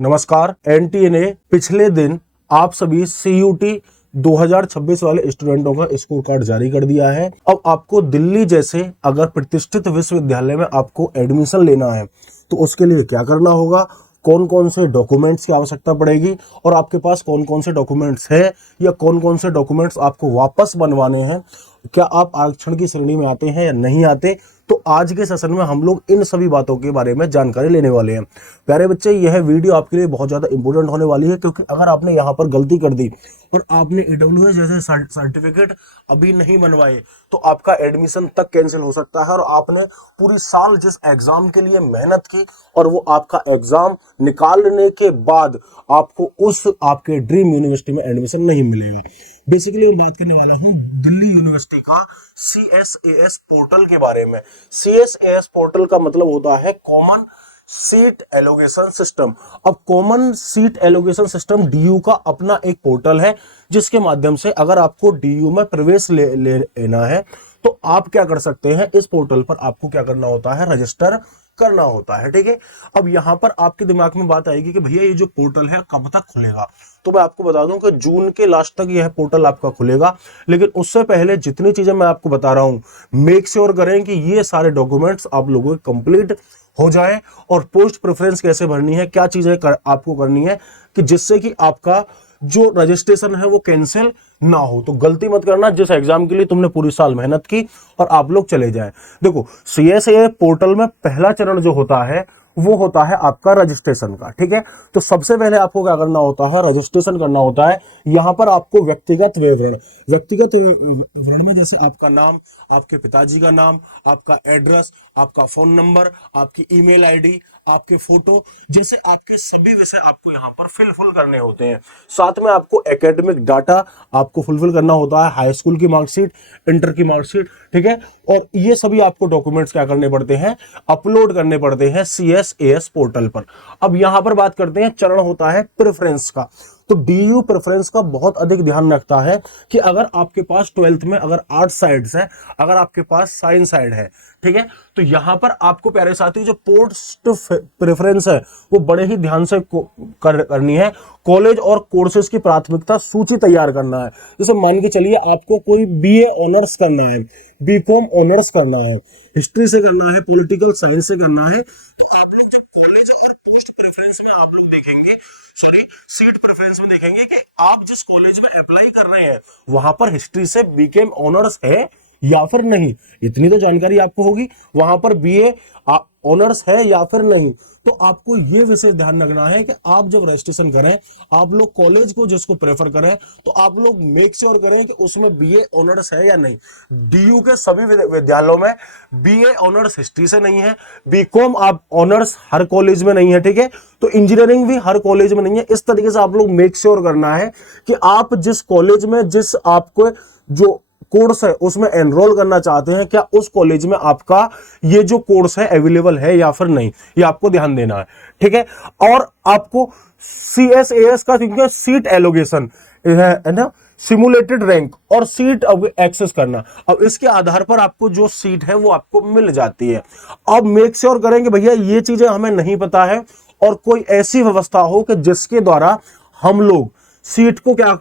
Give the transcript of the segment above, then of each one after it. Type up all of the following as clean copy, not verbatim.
नमस्कार। एनटीए ने पिछले दिन आप सभी सीयूटी 2026 वाले स्टूडेंटों का स्कोर कार्ड जारी कर दिया है। अब आपको दिल्ली जैसे अगर प्रतिष्ठित विश्वविद्यालय में आपको एडमिशन लेना है तो उसके लिए क्या करना होगा, कौन कौन से डॉक्यूमेंट्स की आवश्यकता पड़ेगी और आपके पास कौन कौन से डॉक्यूमेंट्स है या कौन कौन से डॉक्यूमेंट्स आपको वापस बनवाने हैं, क्या आप आरक्षण की श्रेणी में आते हैं या नहीं आते, तो आज के सेशन में हम लोग इन सभी बातों के बारे में जानकारी लेने वाले हैं। प्यारे बच्चे, यह वीडियो आपके लिए बहुत ज़्यादा इंपॉर्टेंट होने वाली है, क्योंकि अगर आपने यहाँ पर गलती कर दी और आपने ईडब्ल्यूएस जैसे सर्टिफिकेट अभी नहीं बनवाए तो आपका एडमिशन तक कैंसिल हो सकता है और आपने पूरी साल जिस एग्जाम के लिए मेहनत की और वो आपका एग्जाम निकालने के बाद आपको उस आपके ड्रीम यूनिवर्सिटी में एडमिशन नहीं मिलेगा। बेसिकली मैं बात करने वाला हूँ दिल्ली यूनिवर्सिटी का CSAS पोर्टल के बारे में। CSAS पोर्टल का मतलब होता है कॉमन सीट एलोकेशन सिस्टम। अब common seat allocation system DU का अपना एक पोर्टल है, जिसके माध्यम से अगर आपको DU में प्रवेश लेना है तो आप क्या कर सकते हैं, इस पोर्टल पर आपको क्या करना होता है, रजिस्टर करना होता है। ठीक है। अब यहां पर आपके दिमाग में बात आएगी कि भैया ये जो पोर्टल है कब तक खुलेगा, तो मैं आपको बता दूं कि जून के लास्ट तक यह पोर्टल आपका खुलेगा। लेकिन उससे पहले जितनी चीजें मैं आपको बता रहा हूं, मेक श्योर करें कि ये सारे डॉक्यूमेंट्स आप लोगों के कंप्लीट हो जाए। और पोस्ट प्रेफरेंस कैसे भरनी है, क्या चीजें आपको करनी है कि जिससे कि आपका जो रजिस्ट्रेशन है वो कैंसिल ना हो। तो गलती मत करना, जिस एग्जाम के लिए तुमने पूरी साल मेहनत की और आप लोग चले जाएं। देखो, CSA पोर्टल में पहला चरण जो होता है वो होता है आपका रजिस्ट्रेशन का। ठीक है। तो सबसे पहले आपको क्या करना होता है, रजिस्ट्रेशन करना होता है। यहां पर आपको व्यक्तिगत विवरण में जैसे आपका नाम, आपके पिताजी का नाम, आपका एड्रेस, आपका फोन नंबर, आपकी ईमेल आईडी, आपके फोटो, जैसे आपके सभी विषय आपको यहाँ पर फिल करने होते हैं। साथ में आपको एकेडमिक डाटा आपको फुलफिल करना होता है, हाई स्कूल की मार्कशीट, इंटर की मार्कशीट। ठीक है। और ये सभी आपको डॉक्यूमेंट्स क्या करने पड़ते हैं, अपलोड करने पड़ते हैं CSAS पोर्टल पर। अब यहां पर बात करते हैं, चरण होता है प्रेफरेंस का। तो DU प्रेफरेंस का बहुत अधिक ध्यान रखता है कि अगर आपके पास 12th में अगर आर्ट साइड्स है, अगर आपके पास साइंस साइड है, ठीक है, तो यहां पर आपको प्यारे साथी जो पोस्ट प्रेफरेंस है वो बड़े ही ध्यान से करनी है। कॉलेज और कोर्सेज की प्राथमिकता सूची तैयार करना है। जैसे मान के चलिए आपको कोई BA ऑनर्स करना है, BCom ऑनर्स करना है, हिस्ट्री से करना है, पॉलिटिकल साइंस से करना है, तो आप लोग जब कॉलेज और पोस्ट प्रेफरेंस में आप लोग देखेंगे, सॉरी सीट प्रेफरेंस में देखेंगे कि आप जिस कॉलेज में अप्लाई कर रहे हैं वहां पर हिस्ट्री से BCom ऑनर्स है या फिर नहीं, इतनी तो जानकारी आपको होगी। वहां पर BA ऑनर्स है या फिर नहीं, तो आपको यह विषय ध्यान रखना है कि आप जब रजिस्ट्रेशन करें, आप लोग कॉलेज को जिसको प्रेफर करें तो आप लोग मेक श्योर करें कि उसमें BA ऑनर्स है या नहीं। DU के सभी विद्यालयों में BA ऑनर्स हिस्ट्री से नहीं है, BCom आप ऑनर्स हर कॉलेज में नहीं है। ठीक है। तो इंजीनियरिंग भी हर कॉलेज में नहीं है। इस तरीके से आप लोग मेक श्योर करना है कि आप जिस कॉलेज में जिस आपको जो कोर्स है उसमें एनरोल करना चाहते हैं, क्या उस कॉलेज में आपका ये जो कोर्स है अवेलेबल है या फिर नहीं, ये आपको ध्यान देना है। ठीक है। और आपको CSAS का क्योंकि सीट एलोकेशन है ना, सिमुलेटेड रैंक और सीट एक्सेस करना, अब इसके आधार पर आपको जो सीट है वो आपको मिल जाती है। अब मेक श्योर करेंगे भैया ये चीजें हमें नहीं पता है और कोई ऐसी व्यवस्था हो कि जिसके द्वारा हम लोग सीट को क्या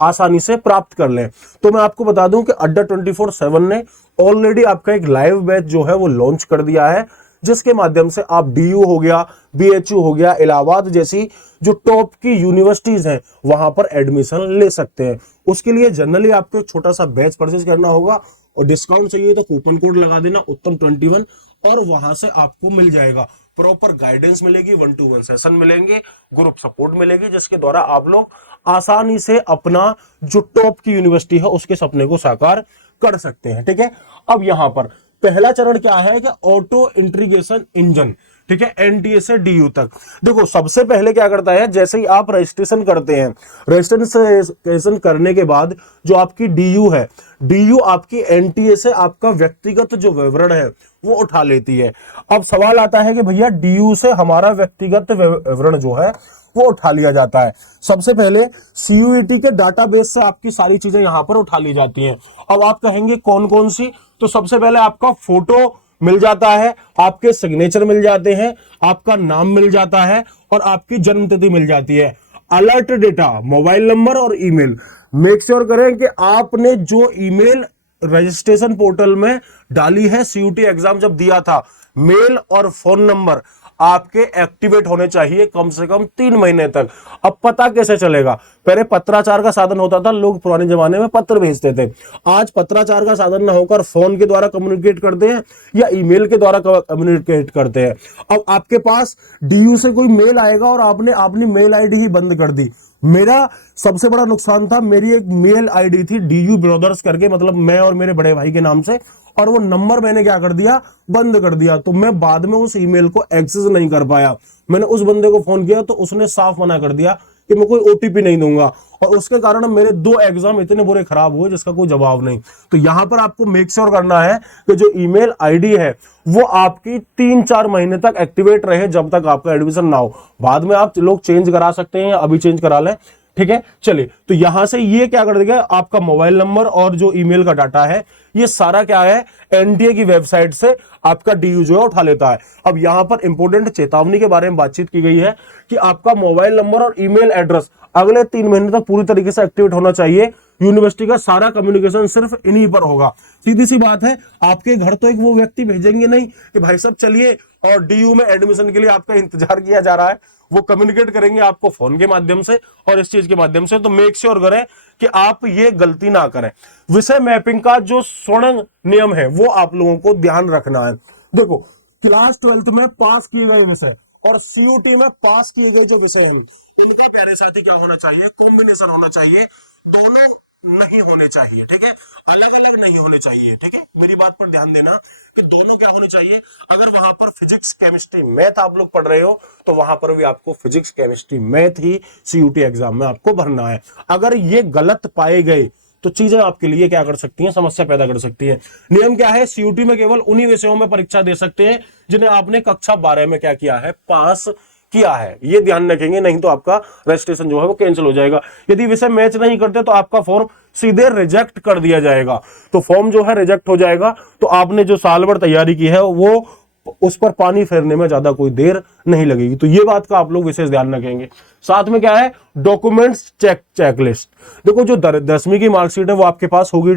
आसानी से प्राप्त कर लें। तो मैं आपको बता दूं कि अड्डा 24/7 ने ऑलरेडी आपका एक लाइव बैच जो है वो लॉन्च कर दिया है, जिसके माध्यम से आप DU हो गया, BHU हो गया, इलाहाबाद जैसी जो टॉप की यूनिवर्सिटीज हैं वहां पर एडमिशन ले सकते हैं। उसके लिए जनरली आपको एक छोटा सा बैच परचेज करना होगा और डिस्काउंट चाहिए तो कूपन कोड लगा देना उत्तम21 और वहां से आपको मिल जाएगा। प्रॉपर गाइडेंस मिलेगी, 1-to-1 सेशन मिलेंगे, ग्रुप सपोर्ट मिलेगी, जिसके द्वारा आप लोग आसानी से अपना जो टॉप की यूनिवर्सिटी है उसके सपने को साकार कर सकते हैं। ठीक है। अब यहां पर पहला चरण क्या है कि ऑटो इंटीग्रेशन इंजन। ठीक है। NTA से DU तक देखो, सबसे पहले क्या करता है, जैसे ही आप रजिस्ट्रेशन करते हैं, रजिस्ट्रेशन करने के बाद जो आपकी DU है, DU आपकी NTA से आपका व्यक्तिगत जो विवरण है वो उठा लेती है। अब सवाल आता है कि भैया DU से हमारा व्यक्तिगत विवरण जो है वो उठा लिया जाता है। सबसे पहले CUET के डाटाबेस से आपकी सारी चीजें यहां पर उठा ली जाती हैं। अब आप कहेंगे कौन कौन सी, तो सबसे पहले आपका फोटो मिल जाता है, आपके सिग्नेचर मिल जाते हैं, आपका नाम मिल जाता है और आपकी जन्म तिथि मिल जाती है। अलर्ट डेटा, मोबाइल नंबर और ईमेल। मेक श्योर करें कि आपने जो ईमेल रजिस्ट्रेशन पोर्टल में डाली है सीयूटी एग्जाम जब दिया था, मेल और फोन नंबर आपके एक्टिवेट होने चाहिए कम से कम 3 महीने तक। अब पता कैसे चलेगा? पहले पत्राचार का साधन होता था, लोग पुराने जमाने में पत्र भेजते थे। आज पत्राचार का साधन ना होकर फोन के द्वारा कम्युनिकेट करते हैं या ईमेल के द्वारा कम्युनिकेट करते हैं। अब आपके पास डीयू से कोई मेल आएगा और आपने अपनी मेल आईडी ही बंद कर दी। मेरा सबसे बड़ा नुकसान था, मेरी एक मेल आईडी थी डीयू ब्रदर्स करके, मतलब मैं और मेरे बड़े भाई के नाम से, और वो नंबर मैंने क्या कर दिया, बंद कर दिया। तो मैं बाद में उस ईमेल को एक्सेस नहीं कर पाया। मैंने उस बंदे को फोन किया तो उसने साफ मना कर दिया कि मैं कोई ओटीपी नहीं दूंगा, और उसके कारण मेरे 2 एग्जाम इतने बुरे खराब हुए जिसका कोई जवाब नहीं। तो यहां पर आपको मेक श्योर करना है कि जो ईमेल आईडी है वो आपकी 3-4 महीने तक एक्टिवेट रहे, जब तक आपका एडमिशन ना हो। बाद में आप लोग चेंज करा सकते हैं, अभी चेंज करा लें, ठीक है। चलिए, तो यहां से ये क्या कर देगा, आपका मोबाइल नंबर और जो ईमेल का डाटा है ये सारा क्या है, एनटीए की वेबसाइट से आपका डीयू जो है उठा लेता है। अब यहां पर इंपॉर्टेंट चेतावनी के बारे में बातचीत की गई है कि आपका मोबाइल नंबर और ईमेल एड्रेस अगले 3 महीने तक पूरी तरीके से एक्टिवेट होना चाहिए। यूनिवर्सिटी का सारा कम्युनिकेशन सिर्फ इन्हीं पर होगा। सीधी सी बात है, आपके घर तो एक वो व्यक्ति भेजेंगे नहीं कि भाई साहब चलिए, और डीयू में एडमिशन के लिए आपका इंतजार किया जा रहा है। वो कम्युनिकेट करेंगे आपको फोन के माध्यम से और इस चीज के माध्यम से। तो मेक श्योर करें कि आप ये गलती ना करें। विषय मैपिंग का जो स्वर्ण नियम है वो आप लोगों को ध्यान रखना है। देखो, क्लास 12th में पास किए गए विषय और सीयूटी में पास किए गए जो विषय हैं, इनका प्यारे साथी क्या होना चाहिए, कॉम्बिनेशन होना चाहिए। दोनों नहीं होने चाहिए, ठीक है, अलग अलग नहीं होने चाहिए, ठीक है। मेरी बात पर ध्यान देना कि दोनों क्या होने चाहिए। अगर वहां पर फिजिक्स केमिस्ट्री मैथ आप लोग पढ़ रहे हो तो वहां पर भी आपको फिजिक्स केमिस्ट्री मैथ ही सीयूटी एग्जाम में आपको भरना है। अगर ये गलत पाए गए तो चीजें आपके लिए क्या कर सकती हैं, समस्या पैदा कर सकती हैं। नियम क्या है, सीयूटी में केवल उन्हीं विषयों में परीक्षा दे सकते हैं जिन्हें आपने कक्षा 12 में क्या किया है, पास किया है। ये ध्यान रखेंगे, नहीं तो आपका रजिस्ट्रेशन जो है वो कैंसिल हो जाएगा। यदि विषय मैच नहीं करते तो आपका फॉर्म सीधे रिजेक्ट कर दिया जाएगा। तो फॉर्म जो है रिजेक्ट हो जाएगा। तो आपने जो साल भर तैयारी की है वो उस पर पानी फेरने में ज्यादा कोई देर नहीं लगेगी। तो ये बात का आप लोग विशेष ध्यान रखेंगे। साथ में क्या है, डॉक्यूमेंट्स चेकलिस्ट। देखो, जो 10वीं की मार्कशीट है वो आपके पास होगी,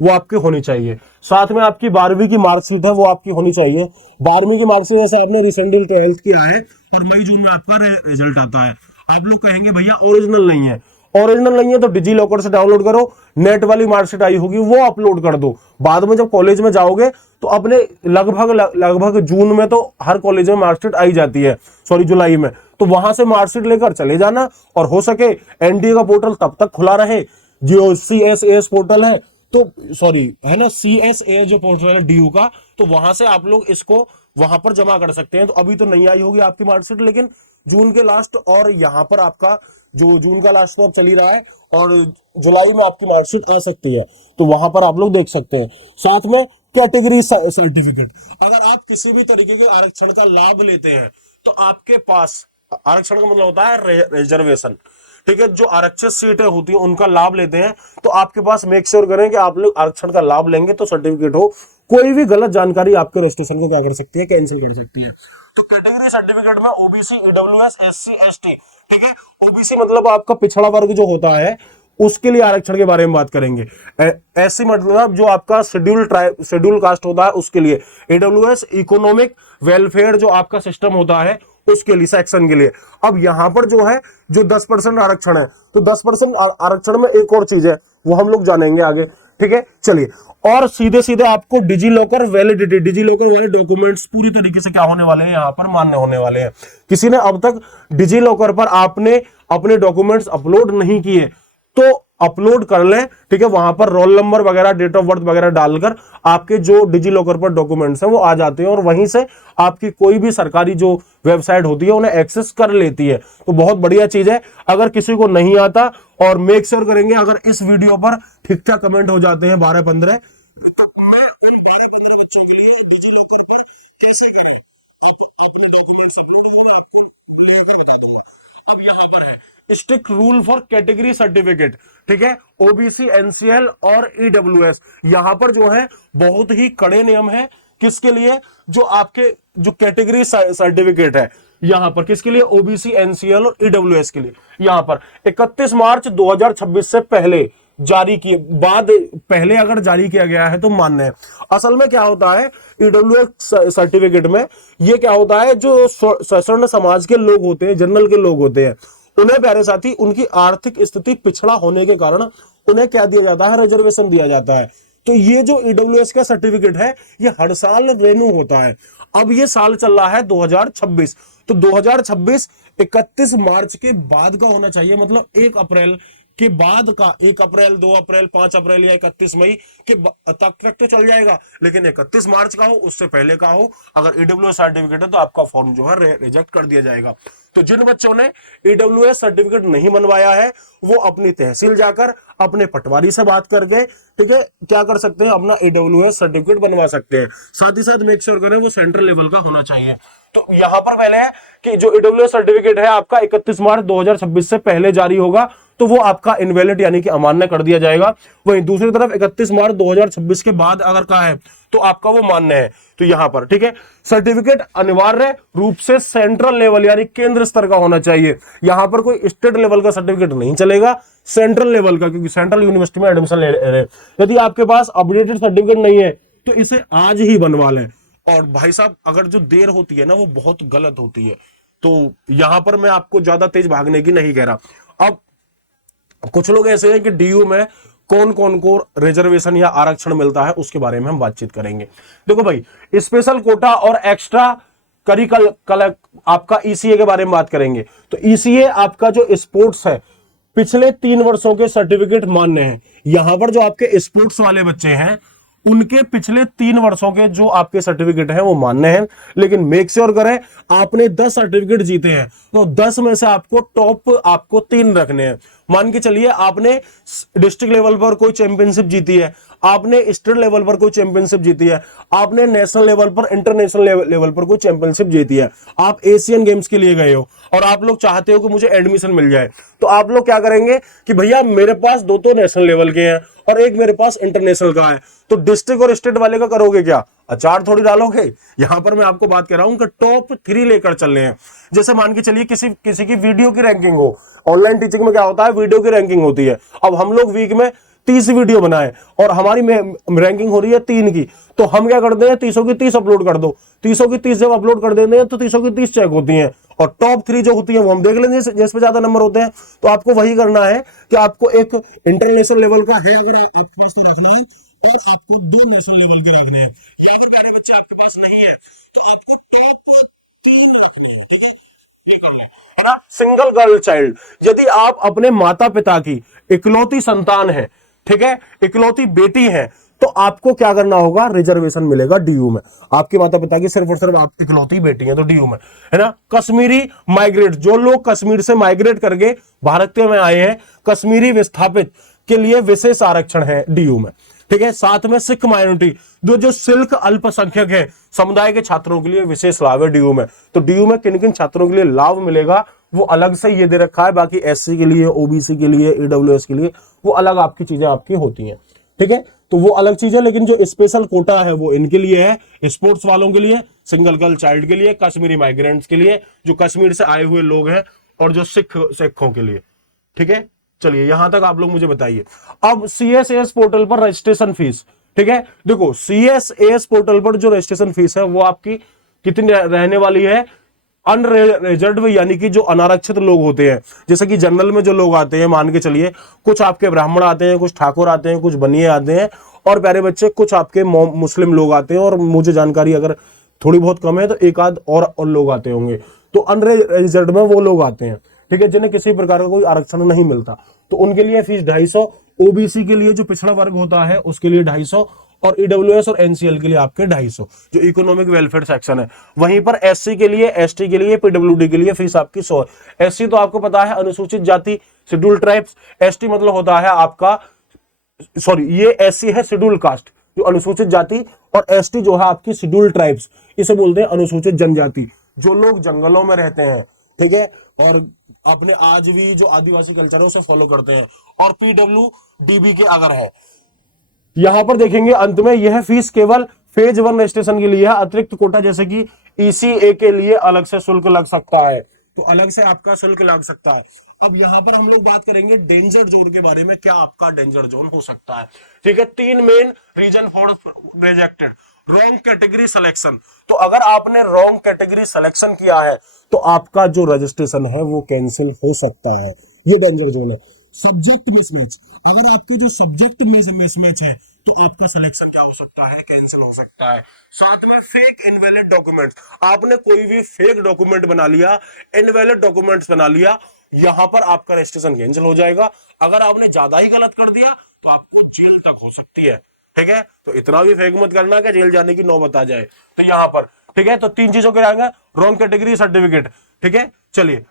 वो आपकी होनी चाहिए। साथ में आपकी 12वीं की मार्कशीट है वो आपकी होनी चाहिए। 12वीं की मार्कशीट जैसे आपने रिसेंटली 12th किया है और मई जून में आपका रिजल्ट आता है, आप लोग कहेंगे भैया ओरिजिनल नहीं है। ओरिजिनल नहीं है तो डिजी लॉकर से डाउनलोड करो, नेट वाली मार्कशीट आई होगी वो अपलोड कर दो। बाद में जब कॉलेज में जाओगे तो अपने लगभग जून में तो हर कॉलेज में मार्कशीट आई जाती है, सॉरी जुलाई में, तो वहां से मार्कशीट लेकर चले जाना। और हो सके एनडीए का पोर्टल तब तक खुला रहे, जो सीएसएस पोर्टल है, तो सॉरी है ना, सीएसए जो पोर्टल है डीयू का, तो वहां से आप लोग इसको वहां पर जमा कर सकते हैं। तो अभी तो नहीं आई होगी आपकी मार्कशीट, लेकिन जून के लास्ट और यहाँ पर आपका जो जून का लास्ट तो अब चल ही रहा है और जुलाई में आपकी मार्कशीट आ सकती है, तो वहां पर आप लोग देख सकते हैं। साथ में कैटेगरी सर्टिफिकेट, अगर आप किसी भी तरीके के आरक्षण का लाभ लेते हैं तो आपके पास, आरक्षण का मतलब होता है रिजर्वेशन, ठीक है, जो आरक्षित सीटें होती है उनका लाभ लेते हैं, तो आपके पास मेक श्योर करें कि आप लोग आरक्षण का लाभ लेंगे तो सर्टिफिकेट हो। कोई भी गलत जानकारी आपके रजिस्ट्रेशन को क्या कर सकती है, कैंसिल कर सकती है। तो कैटेगरी सर्टिफिकेट में ओबीसी, ईडब्ल्यूएस, एससी, एसटी, ठीक है। ओबीसी मतलब आपका पिछड़ा वर्ग जो होता है उसके लिए आरक्षण के बारे में बात करेंगे। एससी मतलब जो आपका शेड्यूल कास्ट होता है उसके लिए। ईडब्ल्यूएस इकोनॉमिक वेलफेयर जो आपका सिस्टम होता है उसके लिए, सेक्शन के लिए। अब यहां पर जो है जो 10% आरक्षण है, तो 10% आरक्षण में एक और चीज है वो हम लोग जानेंगे आगे, ठीक है। चलिए, और सीधे सीधे आपको digi locker validity, digi locker वाले डॉक्यूमेंट्स पूरी तरीके से क्या होने वाले हैं, यहां पर मान्य होने वाले हैं। किसी ने अब तक डिजी लॉकर पर आपने अपने डॉक्यूमेंट्स अपलोड नहीं किए तो अपलोड कर लें, ठीक है। वहां पर रोल नंबर वगैरह, डेट ऑफ बर्थ वगैरह डालकर आपके जो डिजी लॉकर पर डॉक्यूमेंट्स हैं वो आ जाते हैं और वहीं से आपकी कोई भी सरकारी जो वेबसाइट होती है उन्हें एक्सेस कर लेती है। तो बहुत बढ़िया चीज है। अगर किसी को नहीं आता, और मेक श्योर करेंगे अगर इस वीडियो पर ठीक ठाक कमेंट हो जाते हैं 12-15, तो मैं उन 12-15 बच्चों के लिए डिजी लॉकर पर कैसे करें अपने डॉक्यूमेंट्स अपलोड आपको लेके बता दूंगा। अब यहाँ पर है strict rule for category certificate, ठीक है, ओबीसी, एनसीएल और ईडब्ल्यूएस। यहां पर जो है बहुत ही कड़े नियम है किसके लिए? जो आपके जो कैटेगरी सर्टिफिकेट है यहां पर, किसके लिए? ओबीसी, एनसीएल और ईडब्ल्यूएस के लिए। यहां पर 31 मार्च 2026 से पहले जारी किए, बाद पहले अगर जारी किया गया है तो मान्य है। असल में क्या होता है ईडब्ल्यूएस सर्टिफिकेट में, ये क्या होता है, जो सवर्ण समाज के लोग होते हैं, जनरल के लोग होते हैं, उन्हें प्यारे साथी उनकी आर्थिक स्थिति पिछड़ा होने के कारण उन्हें क्या दिया जाता है? रिजर्वेशन दिया जाता है। तो ये जो ईडब्ल्यूएस का सर्टिफिकेट है ये हर साल रेन्यू होता है। अब ये साल चल रहा है 2026, तो 2026 31 मार्च के बाद का होना चाहिए, मतलब 1 अप्रैल के बाद का, 1 अप्रैल, 2 अप्रैल, 5 अप्रैल या 31 मई के तक तो चल जाएगा, लेकिन 31 मार्च का हो, उससे पहले का हो, अगर ईडब्ल्यूएस सर्टिफिकेट है तो आपका फॉर्म जो है रिजेक्ट कर दिया जाएगा। तो जिन बच्चों ने ईडब्ल्यूएस सर्टिफिकेट नहीं बनवाया है वो अपनी तहसील जाकर अपने पटवारी से बात करके, ठीक है, क्या कर सकते हैं, अपना ईडब्ल्यूएस सर्टिफिकेट बनवा सकते हैं। साथ ही साथ मेक श्योर करें वो सेंट्रल लेवल का होना चाहिए। तो यहां पर पहले है कि जो ईडब्ल्यूएस सर्टिफिकेट है आपका 31 मार्च 2026 से पहले जारी होगा तो वो आपका इनवैलिड यानी कि अमान्य कर दिया जाएगा। वहीं दूसरी तरफ 31 मार्च 2026 के बाद अगर कहा है तो आपका वो मान्य है। तो यहां पर ठीक है, सर्टिफिकेट अनिवार्य रूप से सेंट्रल लेवल यानी केंद्र स्तर का होना चाहिए। यहां पर कोई स्टेट लेवल का सर्टिफिकेट नहीं चलेगा, सेंट्रल लेवल का, क्योंकि सेंट्रल यूनिवर्सिटी में एडमिशन ले रहे हैं। यदि आपके पास अपडेटेड सर्टिफिकेट नहीं है तो इसे आज ही बनवा लें। और भाई साहब अगर जो देर होती है ना वो बहुत गलत होती है, तो यहां पर मैं आपको ज्यादा तेज भागने की नहीं कह रहा। अब कुछ लोग ऐसे हैं कि डीयू में कौन कौन को रिजर्वेशन या आरक्षण मिलता है उसके बारे में हम बातचीत करेंगे। देखो भाई, स्पेशल कोटा और एक्स्ट्रा करिकुलर आपका ईसीए के बारे में बात करेंगे। तो ईसीए आपका जो स्पोर्ट्स है, पिछले 3 वर्षों के सर्टिफिकेट मान्य हैं। यहां पर जो आपके स्पोर्ट्स वाले बच्चे हैं उनके पिछले 3 वर्षों के जो आपके सर्टिफिकेट हैं वो मान्य हैं, लेकिन मेक श्योर करें आपने 10 सर्टिफिकेट जीते हैं तो 10 में से आपको टॉप आपको 3 रखने हैं। मान के चलिए आपने डिस्ट्रिक्ट लेवल पर कोई चैंपियनशिप जीती है, आपने स्टेट लेवल पर कोई चैंपियनशिप जीती है, आपने नेशनल लेवल पर, इंटरनेशनल लेवल पर कोई चैंपियनशिप जीती है, आप एशियन गेम्स के लिए गए हो और आप लोग चाहते हो कि मुझे एडमिशन मिल जाए, तो आप लोग क्या करेंगे कि भैया मेरे पास 2 तो नेशनल लेवल के हैं और एक मेरे पास इंटरनेशनल का है, तो डिस्ट्रिक्ट और स्टेट वाले का करोगे क्या? अचार थोड़ी डालोगे। यहां पर मैं आपको बात कर रहा हूं कि टॉप 3 लेकर चल रहे हैं। जैसे मान के चलिए किसी की वीडियो की रैंकिंग हो, ऑनलाइन टीचिंग में क्या होता है वीडियो की रैंकिंग होती है। अब हम लोग वीक में 30 वीडियो बनाए और हमारी रैंकिंग हो रही है 3 की, तो हम क्या करते हैं 30 की 30 अपलोड कर दो। 30 की 30 जब अपलोड कर देते हैं तो 30 की 30 चेक होती हैं और टॉप 3 जो होती है वो हम देख लेंगे जिस पे ज्यादा नंबर होते हैं। तो आपको वही करना है कि आपको एक इंटरनेशनल लेवल का है अगर आपके पास तो रखना है और आपको 2 नेशनल लेवल के रखने हैं। प्यारे बच्चे आपके पास नहीं है तो आपको टॉप 3 रखना है ना। सिंगल गर्ल चाइल्ड, यदि आप अपने माता पिता की इकलौती संतान है, ठीक है, इकलौती बेटी है, तो आपको क्या करना होगा, रिजर्वेशन मिलेगा डीयू में। आपके माता पिता की सिर्फ और सिर्फ आप इकलौती बेटी है तो डीयू में, है ना। कश्मीरी माइग्रेट, जो लोग कश्मीर से माइग्रेट करके भारत में आए हैं, कश्मीरी विस्थापित के लिए विशेष आरक्षण है डीयू में, ठीक है। साथ में सिख माइनॉरिटी, जो सिल्क अल्पसंख्यक है समुदाय के छात्रों के लिए विशेष लाभ है डीयू में। तो डीयू में किन किन छात्रों के लिए लाभ मिलेगा वो अलग से ये दे रखा है, बाकी एससी के लिए, ओबीसी के लिए, ईडब्ल्यूएस के लिए वो अलग आपकी चीजें आपकी होती हैं, ठीक है। तो वो अलग चीज है, लेकिन जो स्पेशल कोटा है वो इनके लिए है, स्पोर्ट्स वालों के लिए, सिंगल गर्ल चाइल्ड के लिए, कश्मीरी माइग्रेंट्स के लिए, जो कश्मीर से आए हुए लोग हैं, और जो सिखों के लिए, ठीक है। चलिए यहां तक आप लोग मुझे बताइए। अब सीएसएस पोर्टल पर रजिस्ट्रेशन फीस, ठीक है। देखो सीएसएस पोर्टल पर जो रजिस्ट्रेशन फीस है वो आपकी कितनी रहने वाली है, अनरिजर्व्ड यानी कि जो अनारक्षित लोग होते हैं, जैसे कि जनरल में जो लोग आते हैं, मान के चलिए कुछ आपके ब्राह्मण आते हैं, कुछ ठाकुर आते हैं, कुछ बनिए आते हैं, और प्यारे बच्चे कुछ आपके मुस्लिम लोग आते हैं, और मुझे जानकारी अगर थोड़ी बहुत कम है तो एक आध और लोग आते होंगे। तो अनरिजर्व्ड में वो लोग आते हैं, ठीक है, जिन्हें किसी प्रकार का कोई आरक्षण नहीं मिलता, तो उनके लिए फीस 250। ओबीसी के लिए जो पिछड़ा वर्ग होता है उसके लिए 250, और ईडब्ल्यूएस और एनसीएल के लिए आपके 250, जो इकोनॉमिक वेलफेयर सेक्शन है। वहीं पर एससी के लिए, एसटी के लिए, पीडब्ल्यूडी के लिए फीस आपकी 100 है। एससी तो आपको पता है अनुसूचित जाति, शेड्यूल ट्राइब्स। एसटी मतलब होता है आपका, सॉरी ये एससी है शेड्यूल कास्ट जो अनुसूचित जाति, और एसटी जो है आपकी शेड्यूल ट्राइब्स, इसे बोलते हैं अनुसूचित जनजाति, जो लोग जंगलों में रहते हैं, ठीक है, और अपने आज भी जो आदिवासी कल्चर है उसे फॉलो करते हैं। और पीडब्ल्यूडीबी के अगर है, यहां पर देखेंगे अंत में यह फीस केवल फेज 1 रजिस्ट्रेशन के लिए है अतिरिक्त कोटा, जैसे कि ECA के लिए अलग से शुल्क लग सकता है, तो अलग से आपका शुल्क लग सकता है। अब यहां पर हम लोग बात करेंगे डेंजर जोन के बारे में, क्या आपका डेंजर जोन हो सकता है। ठीक है, 3 main reason for rejected. Wrong category selection, तो अगर आपने रॉन्ग कैटेगरी सिलेक्शन किया है तो आपका जो रजिस्ट्रेशन है वो कैंसिल हो सकता है, ये डेंजर जोन है। सब्जेक्ट मिसमैच, अगर आपके जो सब्जेक्ट मिसमैच है तो आपका सिलेक्शन क्या हो सकता है, कैंसिल हो सकता है। साथ में फेक इनवैलिड डॉक्यूमेंट, आपने कोई भी फेक डॉक्यूमेंट बना लिया, इनवैलिड डॉक्यूमेंट्स बना लिया, यहां पर आपका रजिस्ट्रेशन कैंसिल हो जाएगा। अगर आपने ज्यादा ही गलत कर दिया तो आपको जेल तक हो सकती है। ठीक है, तो इतना भी फेक मत करना कि जेल जाने की नौबत आ जाए। तो यहां पर ठीक है, तो 3 चीजों के आएंगे, रॉन्ग कैटेगरी सर्टिफिकेट। ठीक है, चलिए,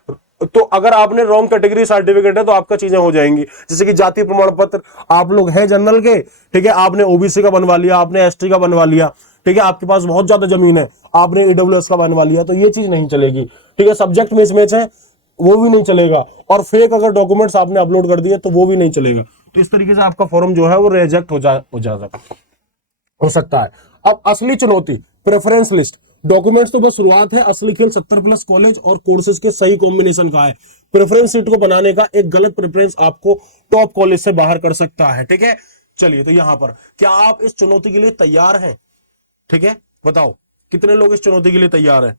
तो अगर आपने रॉन्ग कैटेगरी सर्टिफिकेट है तो आपका चीजें हो जाएंगी, जैसे कि जाति प्रमाण पत्र, आप लोग हैं जनरल के, ठीक है, आपने ओबीसी का बनवा लिया, आपने एसटी का बनवा लिया, ठीक है, आपके पास बहुत ज्यादा जमीन है, आपने ईडब्ल्यूएस का बनवा लिया, तो ये चीज नहीं चलेगी। ठीक है, सब्जेक्ट मिसमैच है वो भी नहीं चलेगा, और फेक अगर डॉक्यूमेंट्स आपने अपलोड कर दिए तो वो भी नहीं चलेगा। तो इस तरीके से आपका फॉर्म जो है वो रिजेक्ट हो सकता है। अब असली चुनौती, प्रेफरेंस लिस्ट। डॉक्यूमेंट्स तो बस शुरुआत है, असली खेल 70+ कॉलेज और कोर्सेज के सही कॉम्बिनेशन का है। प्रेफरेंस सीट को बनाने का एक गलत प्रेफरेंस आपको टॉप कॉलेज से बाहर कर सकता है। ठीक है, चलिए, तो यहां पर क्या आप इस चुनौती के लिए तैयार हैं? ठीक है, बताओ कितने लोग इस चुनौती के लिए तैयार हैं?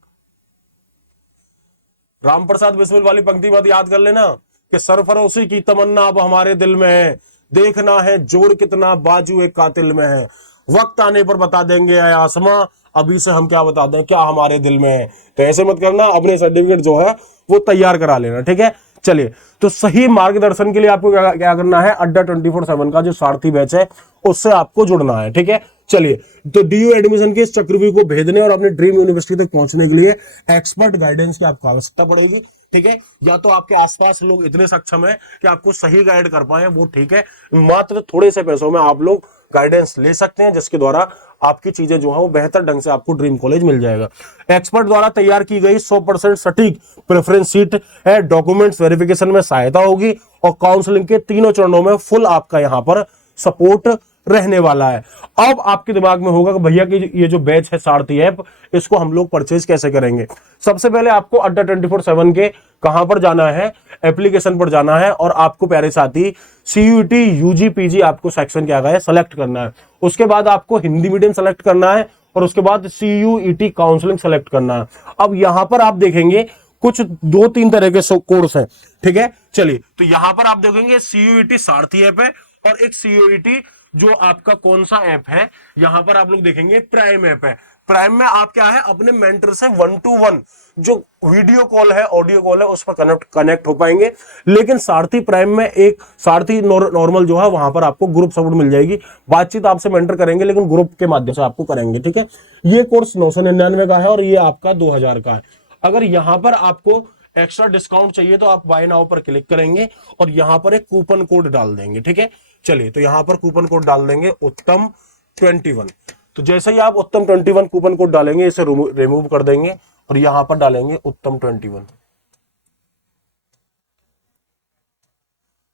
राम प्रसाद बिस्मिल वाली पंक्ति मत याद कर लेना कि सरफरोशी की तमन्ना अब हमारे दिल में है, देखना है जोर कितना बाजू एक कातिल में है, वक्त आने पर बता देंगे आया आसमां, अभी से हम क्या बता दें क्या हमारे दिल में है। तो ऐसे मत करना, अपने सर्टिफिकेट जो है वो तैयार करा लेना। ठीक है, चलिए, तो सही मार्गदर्शन के लिए आपको क्या करना है, अड्डा 24/7 का जो सारथी बैच है उससे आपको जुड़ना है। ठीक है, चलिए, तो डीयू एडमिशन के इस चक्रव्यूह को भेदने और अपने ड्रीम यूनिवर्सिटी तक पहुंचने के लिए एक्सपर्ट गाइडेंस की आपको आवश्यकता पड़ेगी। ठीक है, या तो आपके आसपास लोग इतने सक्षम है कि आपको सही गाइड कर पाए, वो ठीक है, मात्र थोड़े से पैसों में आप लोग गाइडेंस ले सकते हैं, जिसके द्वारा आपकी चीजें जो है वो बेहतर ढंग से आपको ड्रीम कॉलेज मिल जाएगा। एक्सपर्ट द्वारा तैयार की गई 100% सटीक प्रेफरेंस सीट है, डॉक्यूमेंट्स वेरिफिकेशन में सहायता होगी और काउंसलिंग के तीनों चरणों में फुल आपका यहां पर सपोर्ट रहने वाला है। अब आपके दिमाग में होगा कि भैया कि ये जो बैच है सारथी ऐप, इसको हम लोग परचेज कैसे करेंगे। सबसे पहले आपको अड्डा 24/7 के कहां पर जाना है, एप्लीकेशन पर जाना है, और आपको प्यारे साथी CUET UG PG आपको सेक्शन क्या है सेलेक्ट करना है। उसके बाद आपको हिंदी मीडियम सेलेक्ट करना है और उसके बाद CUET काउंसलिंग सेलेक्ट करना है। अब यहां पर आप देखेंगे कुछ 2-3 तरह के कोर्स हैं। ठीक है, चलिए, तो यहां पर आप देखेंगे CUET सारथी ऐप है और एक CUET जो आपका कौन सा ऐप है, यहां पर आप लोग देखेंगे प्राइम ऐप है। प्राइम में आप क्या है अपने मेंटर से 1-to-1 जो वीडियो कॉल है, ऑडियो कॉल है, उस पर कनेक्ट हो पाएंगे। लेकिन सारथी प्राइम में एक सारथी नॉर्मल जो है वहां पर आपको ग्रुप सपोर्ट मिल जाएगी, बातचीत आपसे मेंटर करेंगे लेकिन ग्रुप के माध्यम से आपको करेंगे। ठीक है, ये कोर्स 999 का है और ये आपका 2000 का है। अगर यहां पर आपको एक्स्ट्रा डिस्काउंट चाहिए तो आप बाय नाउ पर क्लिक करेंगे और यहां पर एक कूपन कोड डाल देंगे। ठीक है, चलिए, तो यहां पर कूपन कोड डाल देंगे उत्तम 21। तो जैसे ही आप उत्तम 21 कूपन कोड डालेंगे इसे रिमूव कर देंगे और यहां पर डालेंगे उत्तम 21।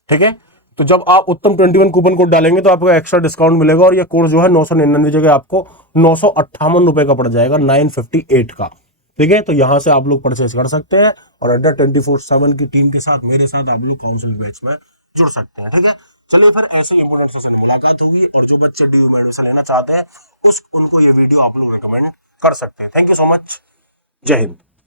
ठीक है, तो जब आप उत्तम 21 कूपन कोड डालेंगे तो आपको एक्स्ट्रा डिस्काउंट मिलेगा और ये कोर्स जो है 999 जगह आपको 958 रुपए का पड़ जाएगा, 958 का। ठीक है, तो यहां से आप लोग परचेज कर सकते हैं और अड्डा 24/7 की टीम के साथ मेरे साथ आप लोग काउंसिल बैच में जुड़ सकते हैं। ठीक है, चलिए, फिर ऐसे इंपोर्टेंट सेशन में मुलाकात होगी और जो बच्चे डीयू में एडमिशन लेना चाहते हैं उनको ये वीडियो आप लोग रिकमेंड कर सकते हैं। थैंक यू सो मच, जय हिंद।